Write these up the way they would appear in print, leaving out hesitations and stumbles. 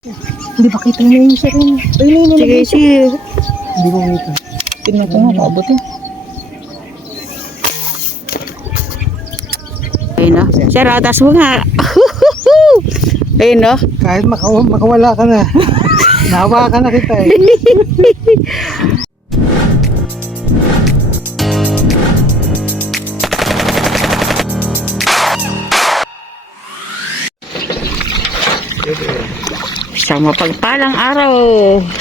Hindi ba kita mo yung sir yun? Sige, sige. Hindi ko kita. Tingnan ko nga, paabotin. Ayun no. Sir, atas mo nga. Ayun no. Kahit makawala ka na. Nahawa ka na kita eh. Isang mapagpalang araw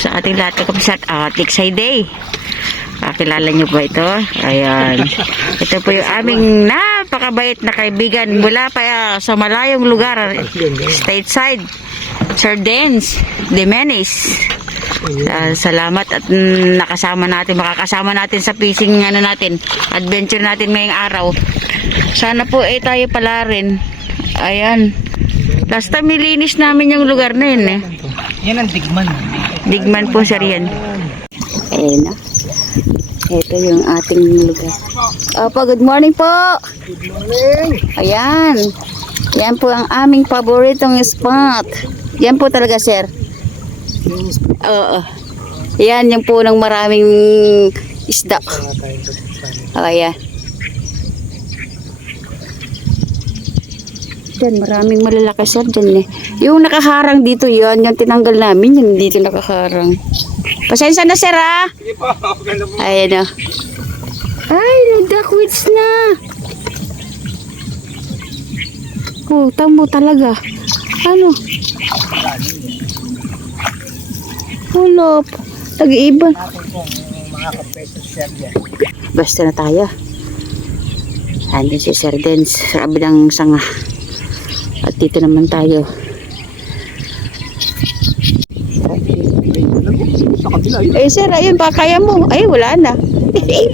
sa ating lahat ng kapisat at Day. Kakilala niyo ba ito? Ayan. Ito po yung aming napakabait na kaibigan mula pa sa malayong lugar, stateside, Sir Dens Demenis. Salamat at makakasama natin sa fishing adventure natin ngayong araw. Sana po tayo pala rin. Ayan. Last time nilinis namin yung lugar na yun eh. Yan ang digman. Digman po sir yan. Ayan na. Ito yung ating lugar. Opo, good morning po. Good morning. Ayan. Yan po ang aming paboritong spot. Yan po talaga sir. Oo. Yan yung po ng maraming isda. Ayan. Diyan, maraming malalaki sir dyan eh. Yung nakaharang dito yon, yung tinanggal namin, yung dito nakaharang. Pasensya na sir ah. Sige po, okay na po. Ayan o. Ay, nagdakwits na. Oh, tamo talaga. Ano? Hulop. Nag-iiba. Natin pong mga kapesos sir dyan. Basta na tayo. Andun si Sir Dens sa kabilang sanga. At dito naman tayo. Sa kabila yun. Eh sir, ayun pa, kaya mo. Ay, wala na.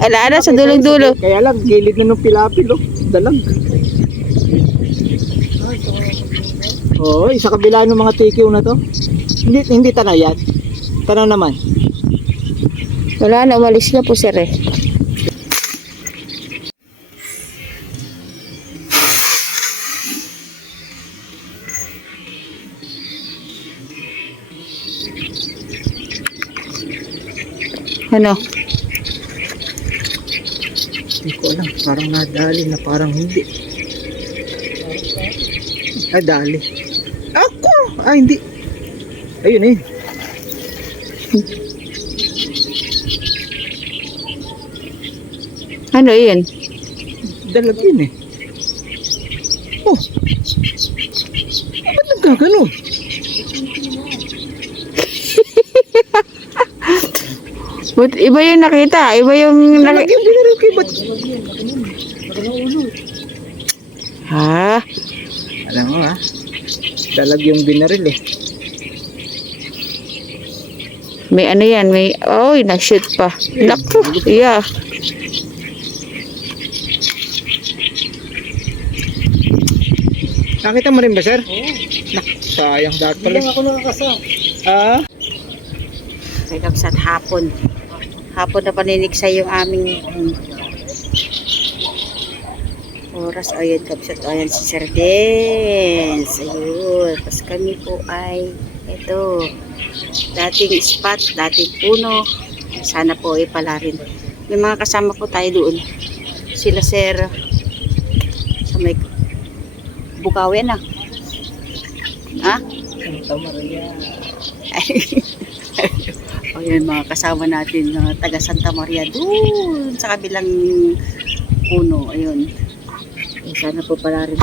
Wala na sa dulong-dulo. Kaya lang, gilid na ng pilapil oh. Dalag. Oo, sa kabila ng mga tikiw na to. Hindi tanaw yan. Tanaw naman. Wala na, umalis na po sir eh. Ano? Hindi ko alam. Parang nadali na parang hindi. Ay, dali. Ako! Ay, hindi. Ayun eh. Ano yun? Dalag yun eh. Oh! Ba't nagkagano? But iba yung nakita, iba yung Dalag yung binaril kay ba't? Ha? Alam mo ha? Dalag yung binaril eh. May ano yan, may oy, na-shoot pa. Naku, yeah. Nakita mo rin ba sir? Oo. Nak, sayang dahil pala. Hindi ako nakakasama. Ah? May kapsat hapon. Hapon na paniniksay yung aming oras. Ayun, kapsat. Ayan si Sir Dens. Ayun. Tapos kami po ay ito. Dating spot, dating puno. Sana po ay pala rin. May mga kasama po tayo doon. Sila Sir sa may Bukawi na. Ha? Santa Maria. O yun, mga kasama natin na taga Santa Maria doon sa kabilang puno. Ayun. Sana po pala rin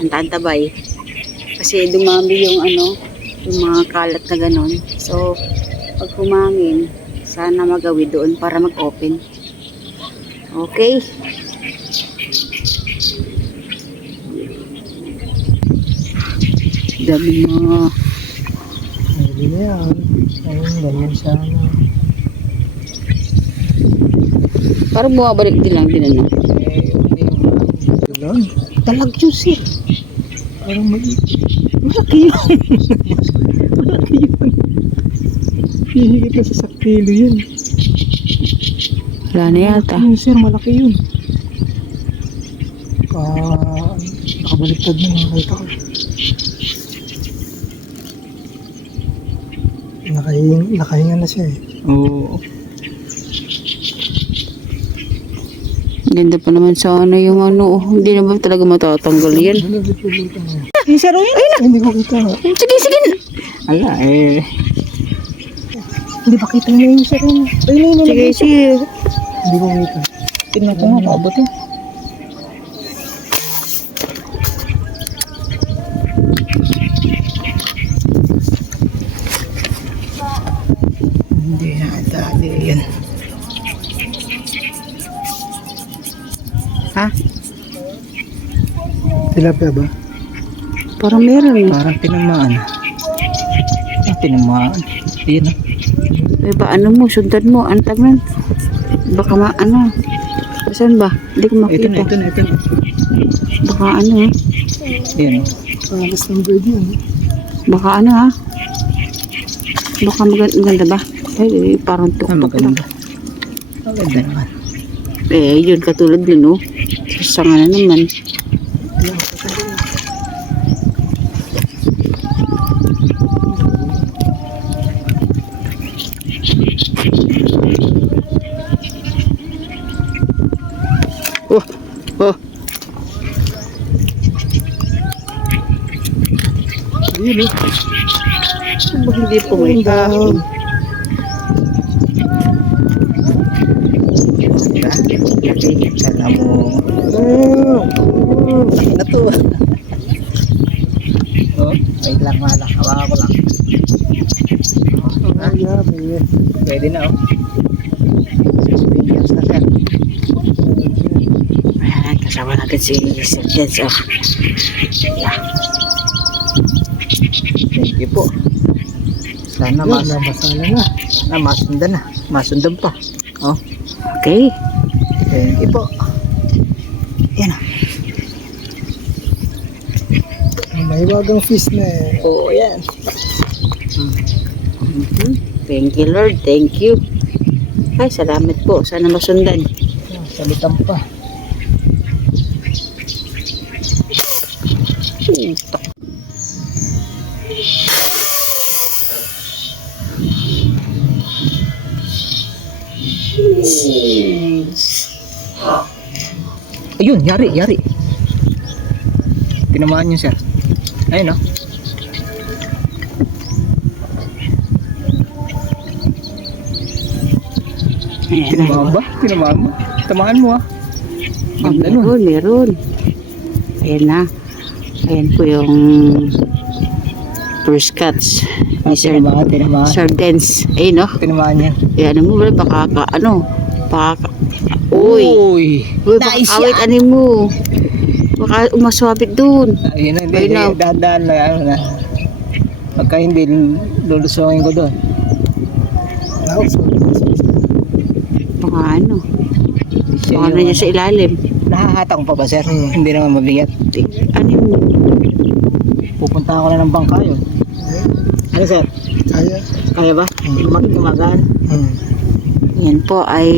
ang tantabay. Kasi dumami yung yung mga kalat na ganon. So, pag humangin, sana magawi doon para mag-open. Okay. Dami mga Hindi na yan. Ayun, ganyan sana. parang bumabalik din lang din ano. Eh, hindi yung dalag yun sir. Parang malaki yun. Malaki yun. Hihigit na sa kilo yun. Wala na yata. Malaki yun sir, malaki yun. Nakabaliktad na nakakita ko. Nakahinga na siya eh. Oo. Ganda pa naman sana yung ano. Hindi naman talaga matatanggal yan. Yung sir, oh, yun. Ay, hindi ko kita. Sige, sige. Ala, eh. Hindi ba kita niya yung sir? Sige, sige. Hindi ko kita. Tingnan ko nga, paabot yun. Hindi na dali yan. Ha? Tilapia ba? Parang meron eh. Parang tinamaan. Ah, tinamaan. Ayan ah. Eh ba ano mo, sundan mo, antag nun. Baka ano. Saan ba? Hindi ko Ito na, makita. ito na. Baka ano eh. Ayan. Alas ng bird yun. Baka ano ha. Baka maganda ba? Ay, parang Ah, tuktok lang. maganda. Maganda naman. Eh, yun katulad din oh. Sanga na naman. Oh, oh. Ayun eh. Bakit hindi pumunta? Sana mo. Laki na to. Oh, wait lang mga hawakan ko lang. Ay, yabi eh. Pwede na oh. 16 years na sir. Ayan, kasama natin si Sir Jens. Oh. Yeah. Thank you po. Sana Yun, nabasala na. sana masundan na. Masundan pa. Oh, Okay. thank you po. Yan ah. May wagang fish na eh. Oo, yan. Mhm. Thank you, Lord. Thank you. Ay, salamat po. Sana masundan. Salitan pa. Ayun, yari. Tinamaan yun, sir. Ayun, no? Ayan. Tinamaan ba? Tinamaan mo? Tamaan mo, ah. Oh, Ganda nun. meron. Ayan na. Ayan po yung first cuts ni Sir, Tinamaan. Sir Dance. Ayun, no? Tinamaan yan. Ayan mo, baka uy. Uy. Uy, baka Nice awit yan. ano mo. Baka umaswabit dun. Ayun na, Ayun na. dahan-dahan na, ano na. Pagka hindi, lulusungin ko doon. Baka ano. Siya Baka yung- na sa ilalim. Nahahatang pa ba, sir? Hindi naman mabigat. Ano mo? Pupunta ako na ng bangka yun. Ano, sir? Kaya? Kaya ba? Gumagaan. Yan po ay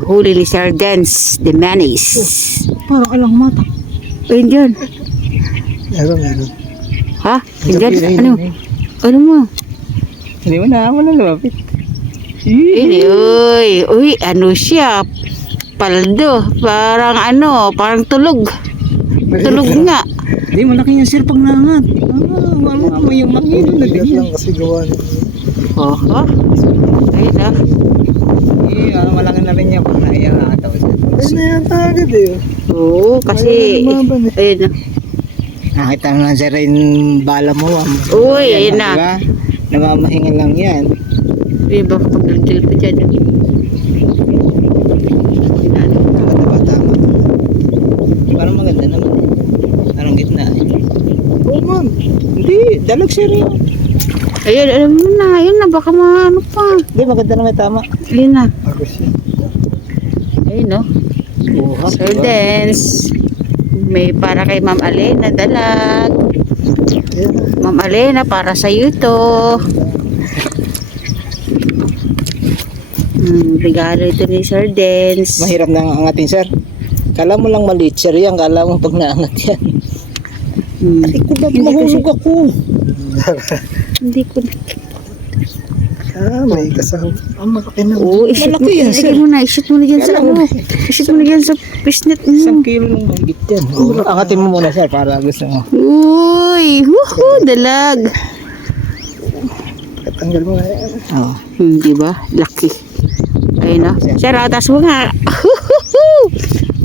huli ni Sir Dance, the Manis. Parang alang mata. Ayun dyan. Meron. Ha? Dyan? Ano? Ano mo? Hindi mo na ako na lumapit. Ini, uy, ano siya? Paldo. Parang ano, parang tulog. Tulog nga. Hindi, malaki yung sir pag nangat. Mo yung makino na Bigat din. lang kasi gawa niya. Oho. Ayun ah. Malaki na rin yan pag naiyangataw. Ay na yata agad eh. Oo, kasi, Ayaw na lumaban eh. ayun na. Nakita mo na sir yung bala mo. Uy, ayun na. Diba? Namamahinga lang yan. Ayun ba, pag-lagdil pa dyan. Tama. Parang maganda naman. Parang gitna. Oo man. Hindi, dalag sir yun. Ayun, alam mo na, ayun na, baka ano pa. Hindi, maganda naman tama. Ayun na. Ako siya. Ayun no. Buhak. Sir Dance. May para kay Ma'am Alena dalag. Ayan na. Ma'am Alena, para sa iyo to. Regalo ito ni Sir Dance. Mahirap na ang angatin sir. Kala mo lang maliit sir yan. Kala mo pag naangat yan. Hmm. Ay, ko ba mahulog ako? Hindi ko na. May kasama. Ang malaki na. Oo, i-shoot mo. Malaki yan, sir. Ilagay mo na. I-shoot mo na dyan sa ano. I-shoot mo na dyan sa fishnet mo. Isang kilo ng mahigit yan. Angatin mo muna sir para gusto mo. Uy, woohoo, dalag. Katanggal mo na yan. Oo. Di ba? Lucky. Ayun no. Sir, atas mo nga.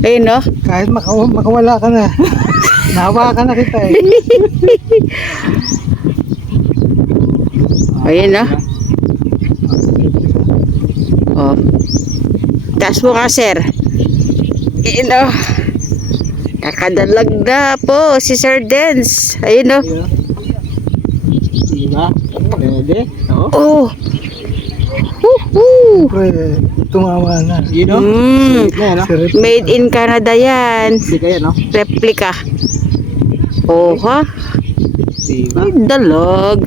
Ayun no. Kahit makawala ka na. Nahawa ka na kita eh. Ayun no. Oh. Taas mo ka, sir. Ayun no. Kakadalag na po si Sir Dance. Ayun no. Diba? Pwede. Oo. Oh. Woohoo. Pwede. Tumama na. You know? Mm. No? Made in Canada yan. Hindi kaya no? Replica. Oh, ha? Diba? Ay, dalag.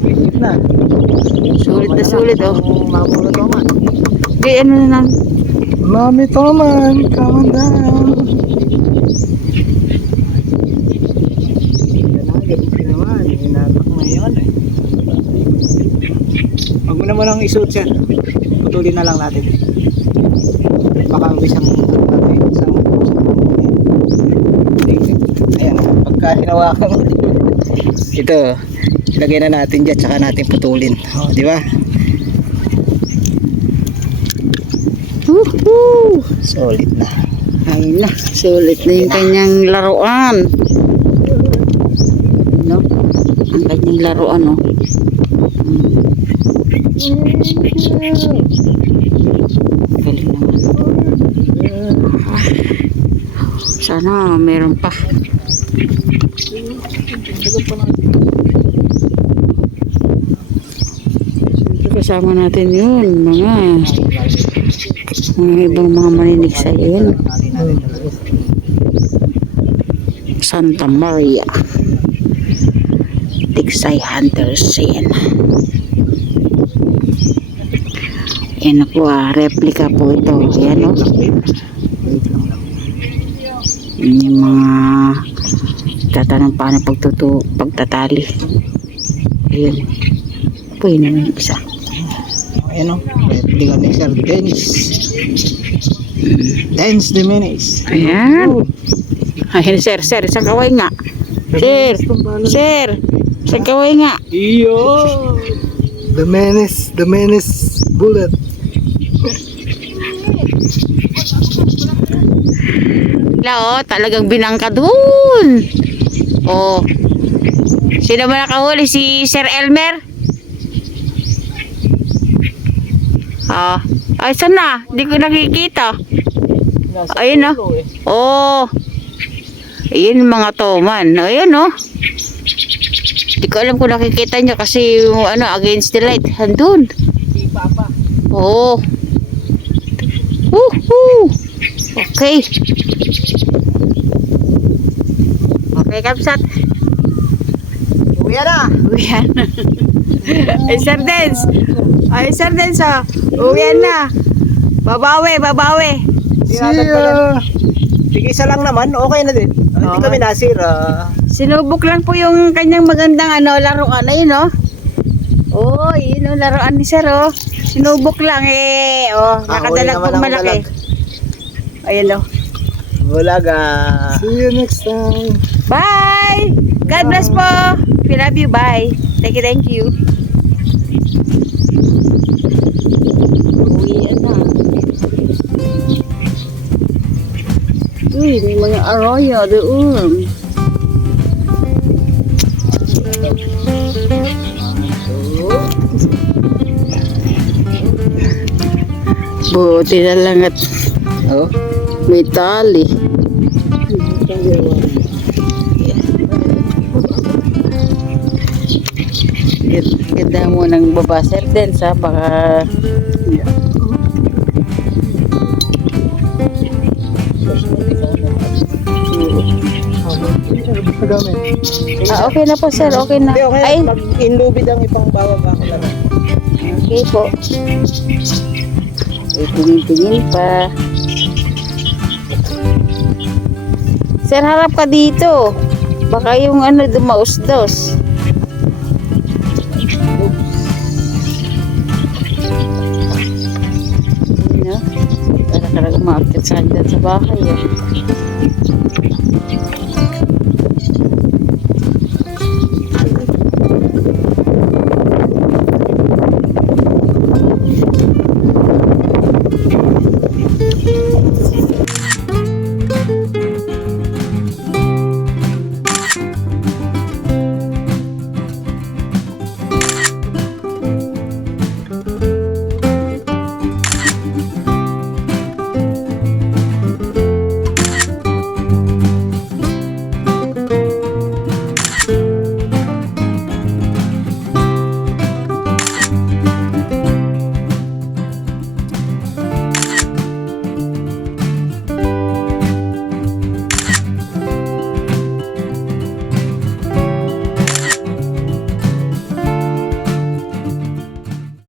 Pwede na. Sulit na sulit, oh. Mamulo to man. Okay, ano na lang. Mami Toman, calm down. Ganun naman. Hinabak mo yun eh. Huwag mo naman ang isuot sir. Putulin na lang natin. Baka ang isang ayan, pagka hinawakan mo ito, ilagay na natin dyan tsaka natin putulin. O, di ba? Woohoo! Solid na. Ayun na, sulit na yung kanyang laruan. No? Ang kanyang laruan, oh. Galing naman. Sana meron pa. Kasama natin yun, mga ibang mga maninig sa yun. Santa Maria Tiksay Hunter Scene. Yan po, replica po ito. Yan o. Yung mga tatanong paano pagtatali. Ayun. Po yun naman yung isa. Ayan o. Replica ni Sir Dennis. Dance the Menace. Ayan. Ayun, sir. Isang kaway nga. Sir. Isang kaway nga. Iyo. The menace bullet. Wala, oh, talagang binangka dun. Oh. Sino ba nakahuli? Si Sir Elmer? Ah. Ay, saan na? Hindi ko nakikita. Ayun, oh. Oh. Ayun, mga toman. Ayun, oh. Hindi ko alam kung nakikita nyo kasi yung, against the light. Handun. Oh. Woohoo! Okay. Okay, kapsat. Uwi na. Uwian na. Ay, Sir Dance. Ay, Sir Dance, oh. Uwian na. Babawi. Sige, isa lang naman. Okay na din. Hindi kami nasira. Sinubok lang po yung kanyang magandang laruan. Ayun, oh. Oh, yun, oh, laruan ni Sir, oh. Sinubok lang, eh. Oh, nakadalag pong malaki. Ayun, oh. Bulaga. See you next time. Bye! God bless po. We love you. Bye. Thank you. Uwi na. Uy, may mga arroyo doon. Buti na lang at Oh. may tali. Ganda mo ng baba, Sir Dance, ha? Baka... okay na po, sir. Okay na. Hindi, okay. Ay, Mag-inlubid ang ipang bawang ako lang. okay po. Tingin-tingin pa. Sir, harap ka dito. Baka yung dumaus-dos. talaga umaakit sa dyan sa bahay. Eh.